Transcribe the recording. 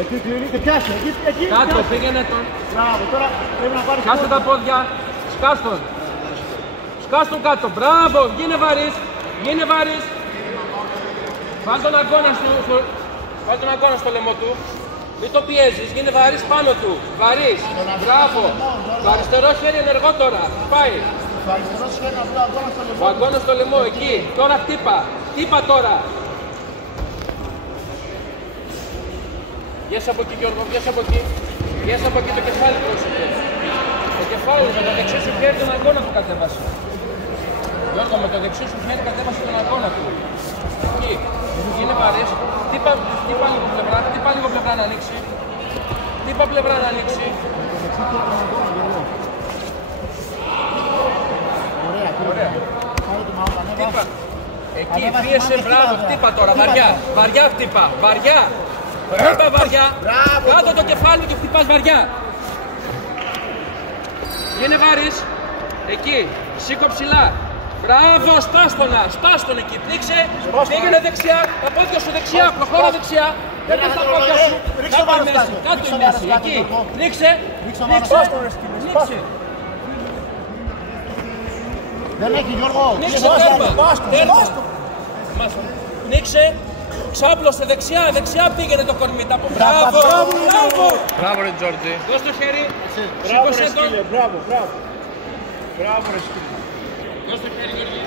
Εκεί κλείνει, πιάσε, εκεί. Κάτω, πήγαινε τον. Μπράβο, τώρα πρέπει να πάρεις. Σκάστε τα πόδια. Σκάστον. Σκάστον κάτω. Μπράβο, γίνε βαρύς. Βάλ τον αγκώνα στο λαιμό του. Μην το πιέζεις, γίνε βαρύς πάνω του. Βαρύς. Μπράβο. Το αριστερό χέρι ενεργό τώρα. Πάει. Το αριστερό χέρι να βρει αγκώνα στο λαιμό. Ο αγκώνας στο λαιμό, εκεί. Τώρα χτύπα. Χτύπα τώρα. Βγες από εκεί, Γιώργο, βγες από εκεί. Βγες από εκεί το κεφάλι πρόσεχε. Το κεφάλι με το δεξί σου χέρι τον αγκώνα του κατέβασε. Γιώργο, με το δεξί σου χέρι κατέβασε τον αγκώνα του. Εκεί. Είναι βαρύς. Χτύπα λίγο πλευρά να ανοίξει. Χτύπα πλευρά να ανοίξει. Ωραία. Χτύπα. Εκεί, πίεσε, μπράβο, χτύπα τώρα, βαριά χτύπα, βαριά. Χτύπα βαριά, κάτω το κεφάλι και χτυπάς βαριά. Γίνε βάρης, εκεί, σήκω ψηλά. Μπράβο, στάστονα εκεί, πνίξε, πήγαινε δεξιά, τα πόδια σου δεξιά, προχώρα δεξιά. Πέτας τα πόδια σου, κάτω η μέση, εκεί, πνίξε. Δεν έχει, Γιώργο. Πνίξε τέρμα. Πνίξε. Ξάπλωσε δεξιά πήγαινε το κορμί. Μπράβο! Μπράβο ρε Τζόρτζι. Δώσ' το χέρι. Μπράβο ρε σκύλε, μπράβο. Μπράβο ρε σκύλε. Δώσ' το χέρι, Γιώργη.